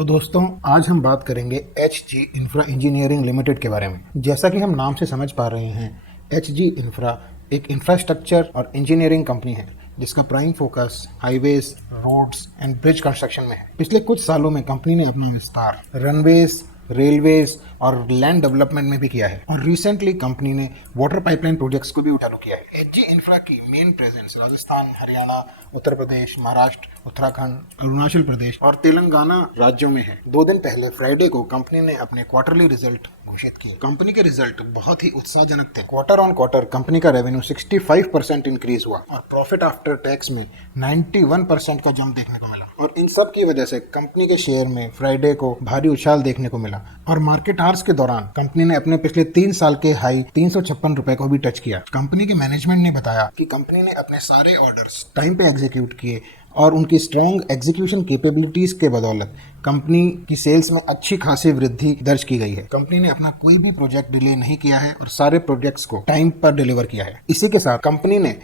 तो दोस्तों आज हम बात करेंगे H G infra engineering limited के बारे में। जैसा कि हम नाम से समझ पा रहे हैं, एच जी इंफ्रा एक इंफ्रास्ट्रक्चर और इंजीनियरिंग कंपनी है जिसका prime focus highways, roads and bridge construction में है। पिछले कुछ सालों में कंपनी ने अपना विस्तार रनवेज, रेलवेज और लैंड डेवलपमेंट में भी किया है और रिसेंटली कंपनी ने वाटर पाइपलाइन प्रोजेक्ट्स को भी चालू किया है। एच जी इंफ्रा की मेन प्रेजेंस राजस्थान, हरियाणा, उत्तर प्रदेश, महाराष्ट्र, उत्तराखंड, अरुणाचल प्रदेश और तेलंगाना राज्यों में है। 2 दिन पहले फ्राइडे को कंपनी ने अपने क्वार्टरली रिजल्ट घोषित किए। कंपनी के रिजल्ट बहुत ही उत्साहजनक थे। क्वार्टर ऑन क्वार्टर कंपनी का रेवेन्यू 65% इंक्रीज हुआ और प्रॉफिट आफ्टर टैक्स में 91% का जंप देखने को मिला। और इन सब की वजह से कंपनी के शेयर में फ्राइडे को भारी उछाल देखने को मिला और मार्केट आवर्स के दौरान कंपनी ने अपने पिछले 3 साल के हाई 356 रुपए को भी टच किया। कंपनी के मैनेजमेंट ने बताया कि कंपनी ने अपने सारे ऑर्डर्स टाइम पे एग्जीक्यूट किए और उनकी स्ट्रॉन्ग एग्जीक्यूशन कैपेबिलिटीज के बदौलत कंपनी की सेल्स में अच्छी खासी वृद्धि दर्ज की गई है। कंपनी ने अपना कोई भी प्रोजेक्ट डिले नहीं किया है और सारे प्रोजेक्ट्स को टाइम पर डिलीवर किया है। इसी के साथ कंपनी ने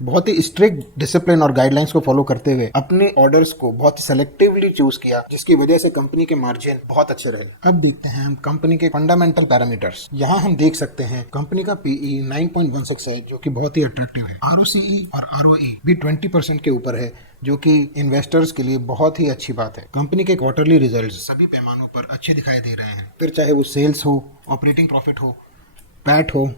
बहुत ही स्ट्रिक्ट डिसिप्लिन और गाइडलाइंस को फॉलो करते हुए अपने ऑर्डर्स को बहुत ही सेलेक्टिवली चूज किया, जिसकी वजह से कंपनी के मार्जिन बहुत अच्छे रहे। अब देखते हैं हम कंपनी के फंडामेंटल पैरामीटर्स। यहाँ हम देख सकते हैं कंपनी का पीई 9.16 है, जो कि बहुत ही अट्रैक्टिव है। आरओसीई और आरओई भी 20% के ऊपर है, जो कि इन्वेस्टर्स के लिए बहुत ही अच्छी बात है। कंपनी के क्वार्टरली रिजल्ट्स सभी पैमानों पर अच्छे दिखाई दे रहे हैं, फिर चाहे वो सेल्स हो, ऑपरेटिंग प्रॉफिट हो, पैट हो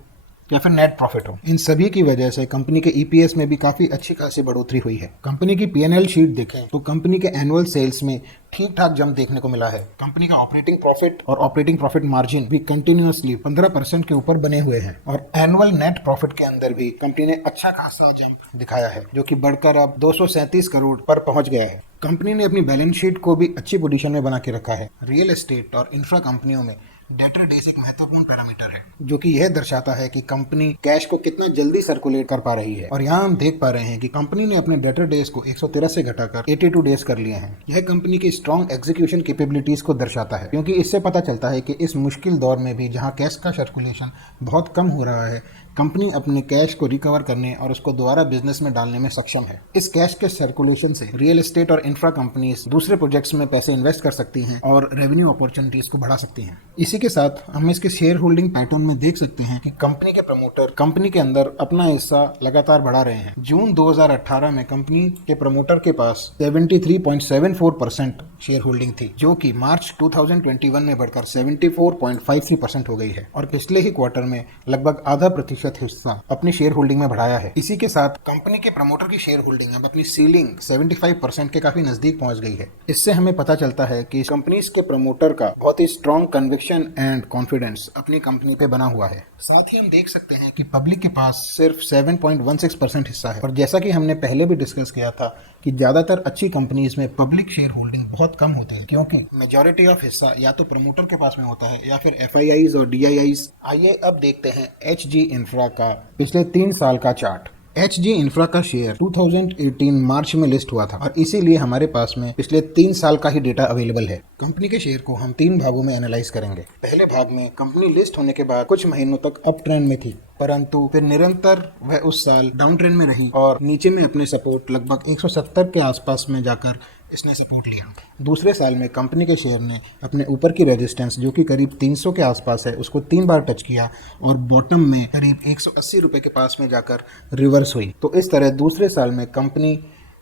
या फिर नेट प्रॉफिट हो। इन सभी की वजह से कंपनी के ईपीएस में भी काफी अच्छी खासी बढ़ोतरी हुई है। कंपनी की पीएनएल शीट देखें तो कंपनी के एनुअल सेल्स में ठीक ठाक जंप देखने को मिला है। कंपनी का ऑपरेटिंग प्रॉफिट और ऑपरेटिंग प्रॉफिट मार्जिन भी कंटिन्यूअसली 15% के ऊपर बने हुए हैं और एनुअल नेट प्रॉफिट के अंदर भी कंपनी ने अच्छा खासा जंप दिखाया है, जो कि बढ़कर अब 237 करोड़ पर पहुंच गया है। कंपनी ने अपनी बैलेंस शीट को भी अच्छी पोजीशन में बना के रखा है। रियल एस्टेट और इंफ्रा कंपनियों में डेटर डेज एक महत्वपूर्ण पैरामीटर है, जो कि यह दर्शाता है कि कंपनी कैश को कितना जल्दी सर्कुलेट कर पा रही है। और यहाँ हम देख पा रहे हैं कि कंपनी ने अपने डेटर डेज को 113 से घटाकर 82 डेज कर लिए हैं। यह कंपनी की स्ट्रॉन्ग एग्जीक्यूशन कैपेबिलिटीज को दर्शाता है, क्योंकि इससे पता चलता है कि इस मुश्किल दौर में भी जहाँ कैश का सर्कुलेशन बहुत कम हो रहा है, कंपनी अपने कैश को रिकवर करने और उसको दोबारा बिजनेस में डालने में सक्षम है। इस कैश के सर्कुलेशन से रियल एस्टेट और इंफ्रा कंपनीज दूसरे प्रोजेक्ट्स में पैसे इन्वेस्ट कर सकती हैं और रेवेन्यू अपॉर्चुनिटीज को बढ़ा सकती हैं। इसी के साथ हम इसके शेयर होल्डिंग पैटर्न में देख सकते हैं कि कंपनी के प्रमोटर कंपनी के अंदर अपना हिस्सा लगातार बढ़ा रहे हैं। जून 2018 में कंपनी के प्रमोटर के पास 73.74% शेयर होल्डिंग थी, जो कि मार्च 2021 में बढ़कर 74.53% हो गई है और पिछले ही क्वार्टर में लगभग आधा प्रतिशत हिस्सा अपनी शेयर होल्डिंग में बढ़ाया है। इसी के साथ कंपनी के प्रमोटर की शेयर होल्डिंग अब अपनी सीलिंग 75% के काफी नजदीक पहुंच गई है। इससे हमें पता चलता है कि कंपनीज के प्रमोटर का बहुत ही स्ट्रॉन्ग कन्विक्शन एंड कॉन्फिडेंस अपनी कंपनी पे बना हुआ है। साथ ही हम देख सकते हैं कि पब्लिक के पास सिर्फ 7.16% हिस्सा है और जैसा कि हमने पहले भी डिस्कस किया था कि ज्यादातर अच्छी कंपनीज में पब्लिक शेयर होल्डिंग बहुत कम होती है, क्योंकि मेजॉरिटी ऑफ हिस्सा या तो प्रमोटर के पास में होता है या फिर एफआईआईज और डीआईआईज। आइए अब देखते हैं एच जी इंफ्रा का पिछले 3 साल का चार्ट। एच जी इंफ्रा का शेयर 2018 मार्च में लिस्ट हुआ था और इसीलिए हमारे पास में पिछले 3 साल का ही डेटा अवेलेबल है। कंपनी के शेयर को हम 3 भागों में एनालाइज करेंगे। पहले भाग में कंपनी लिस्ट होने के बाद कुछ महीनों तक अप ट्रेंड में थी, परंतु फिर निरंतर वह उस साल डाउन ट्रेंड में रही और नीचे में अपने सपोर्ट लगभग 170 के आसपास में जाकर इसने सपोर्ट लिया। दूसरे साल में कंपनी के शेयर ने अपने ऊपर की रेजिस्टेंस, जो कि करीब 300 के आसपास है, उसको 3 बार टच किया और बॉटम में करीब 180 रुपए के पास में जाकर रिवर्स हुई। तो इस तरह दूसरे साल में कंपनी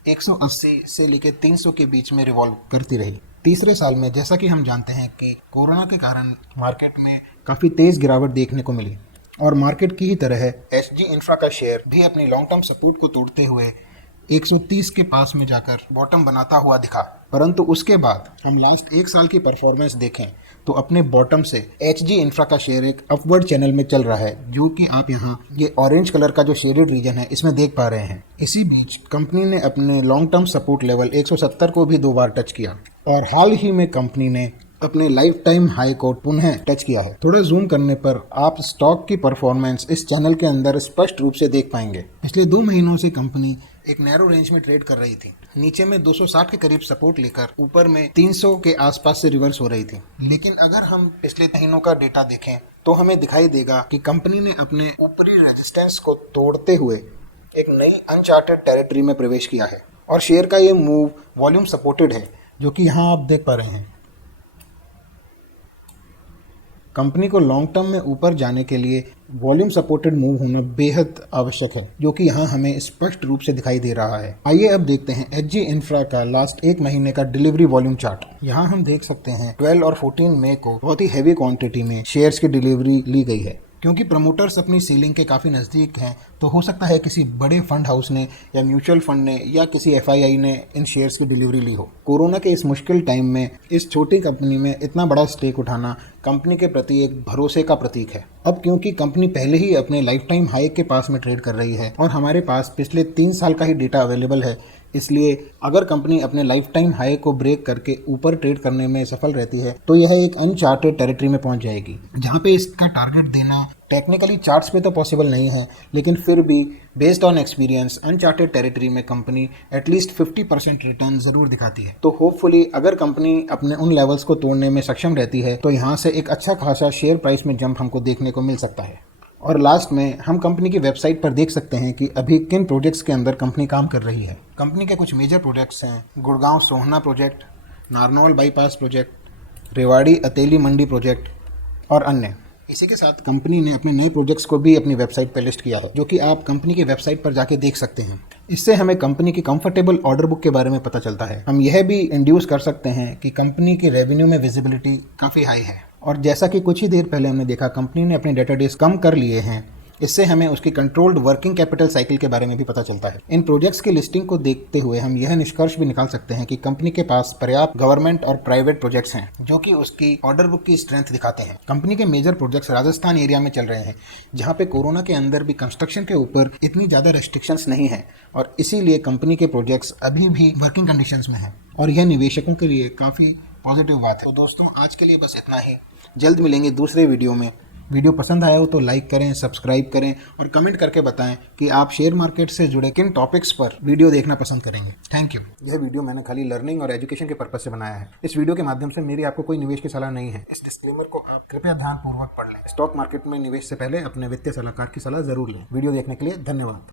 180 से लेकर 300 के बीच में रिवॉल्व करती रही। तीसरे साल में जैसा कि हम जानते हैं कि कोरोना के कारण मार्केट में काफ़ी तेज़ गिरावट देखने को मिली और मार्केट की ही तरह एच जी इंफ्रा का शेयर भी अपनी लॉन्ग टर्म सपोर्ट को तोड़ते हुए 130 के पास में जाकर बॉटम बनाता हुआ दिखा। परंतु उसके बाद हम लास्ट 1 साल की परफॉर्मेंस देखें तो अपने बॉटम से एच जी इंफ्रा का शेयर एक अपवर्ड चैनल में चल रहा है, जो कि आप यहाँ ये ऑरेंज कलर का जो शेडेड रीजन है इसमें देख पा रहे हैं। इसी बीच कंपनी ने अपने लॉन्ग टर्म सपोर्ट लेवल 170 को भी 2 बार टच किया और हाल ही में कंपनी ने अपने लाइफ टाइम हाई को पुनः टच किया है। थोड़ा जूम करने पर आप स्टॉक की परफॉर्मेंस इस चैनल के अंदर स्पष्ट रूप से देख पाएंगे। पिछले 2 महीनों से कंपनी एक नैरो रेंज में ट्रेड कर रही थी, नीचे में 260 के करीब सपोर्ट लेकर ऊपर में 300 के आसपास से रिवर्स हो रही थी। लेकिन अगर हम पिछले महीनों का डेटा देखें तो हमें दिखाई देगा कि कंपनी ने अपने ऊपरी रेजिस्टेंस को तोड़ते हुए एक नई अनचार्टेड टेरिटरी में प्रवेश किया है और शेयर का ये मूव वॉल्यूम सपोर्टेड है, जो कि यहाँ आप देख पा रहे हैं। कंपनी को लॉन्ग टर्म में ऊपर जाने के लिए वॉल्यूम सपोर्टेड मूव होना बेहद आवश्यक है, जो कि यहाँ हमें स्पष्ट रूप से दिखाई दे रहा है। आइए अब देखते हैं एचजी इंफ्रा का लास्ट एक महीने का डिलीवरी वॉल्यूम चार्ट। यहाँ हम देख सकते हैं 12 और 14 मई को बहुत ही हैवी क्वांटिटी में शेयर्स की डिलीवरी ली गई है। क्योंकि प्रमोटर्स अपनी सीलिंग के काफ़ी नज़दीक हैं, तो हो सकता है किसी बड़े फंड हाउस ने या म्यूचुअल फंड ने या किसी एफआईआई ने इन शेयर्स की डिलीवरी ली हो। कोरोना के इस मुश्किल टाइम में इस छोटी कंपनी में इतना बड़ा स्टेक उठाना कंपनी के प्रति एक भरोसे का प्रतीक है। अब क्योंकि कंपनी पहले ही अपने लाइफ टाइम हाई के पास में ट्रेड कर रही है और हमारे पास पिछले 3 साल का ही डेटा अवेलेबल है, इसलिए अगर कंपनी अपने लाइफ टाइम हाई को ब्रेक करके ऊपर ट्रेड करने में सफल रहती है तो यह एक अनचार्टेड टेरिटरी में पहुंच जाएगी, जहां पे इसका टारगेट देना टेक्निकली चार्ट्स पे तो पॉसिबल नहीं है, लेकिन फिर भी based on experience uncharted territory में कंपनी एटलीस्ट 50% रिटर्न जरूर दिखाती है। तो होपफुली अगर कंपनी अपने उन लेवल्स को तोड़ने में सक्षम रहती है तो यहाँ से एक अच्छा खासा शेयर प्राइस में जंप हमको देखने को मिल सकता है। और लास्ट में हम कंपनी की वेबसाइट पर देख सकते हैं कि अभी किन प्रोजेक्ट्स के अंदर कंपनी काम कर रही है। कंपनी के कुछ मेजर प्रोजेक्ट्स हैं Gurgaon Sohna project, Narnaul bypass project, Rewari Ateli Mandi project और अन्य। इसी के साथ कंपनी ने अपने नए प्रोजेक्ट्स को भी अपनी वेबसाइट पर लिस्ट किया है, जो कि आप कंपनी की वेबसाइट पर जाके देख सकते हैं। इससे हमें कंपनी की कंफर्टेबल ऑर्डर बुक के बारे में पता चलता है। हम यह भी इंड्यूस कर सकते हैं कि कंपनी की रेवेन्यू में विजिबिलिटी काफ़ी हाई है। और जैसा कि कुछ ही देर पहले हमने देखा कंपनी ने अपने डेटा डेज कम कर लिए हैं, इससे हमें उसकी कंट्रोल्ड वर्किंग कैपिटल साइकिल के बारे में भी पता चलता है। इन प्रोजेक्ट्स की लिस्टिंग को देखते हुए हम यह निष्कर्ष भी निकाल सकते हैं कि कंपनी के पास पर्याप्त गवर्नमेंट और प्राइवेट प्रोजेक्ट्स हैं, जो कि उसकी ऑर्डर बुक की स्ट्रेंथ दिखाते हैं। कंपनी के मेजर प्रोजेक्ट्स राजस्थान एरिया में चल रहे हैं, जहाँ पे कोरोना के अंदर भी कंस्ट्रक्शन के ऊपर इतनी ज़्यादा रेस्ट्रिक्शंस नहीं है और इसीलिए कंपनी के प्रोजेक्ट्स अभी भी वर्किंग कंडीशंस में हैं और यह निवेशकों के लिए काफ़ी पॉजिटिव बात है। तो दोस्तों आज के लिए बस इतना ही। जल्द मिलेंगे दूसरे वीडियो में। वीडियो पसंद आया हो तो लाइक करें, सब्सक्राइब करें और कमेंट करके बताएं कि आप शेयर मार्केट से जुड़े किन टॉपिक्स पर वीडियो देखना पसंद करेंगे। Thank you. यह वीडियो मैंने खाली लर्निंग और एजुकेशन के पर्पज से बनाया है। इस वीडियो के माध्यम से मेरी आपको कोई निवेश की सलाह नहीं है। इस डिस्क्लेमर को आप कृपया ध्यानपूर्वक पढ़ लें। स्टॉक मार्केट में निवेश से पहले अपने वित्तीय सलाहकार की सलाह जरूर लें। वीडियो देखने के लिए धन्यवाद।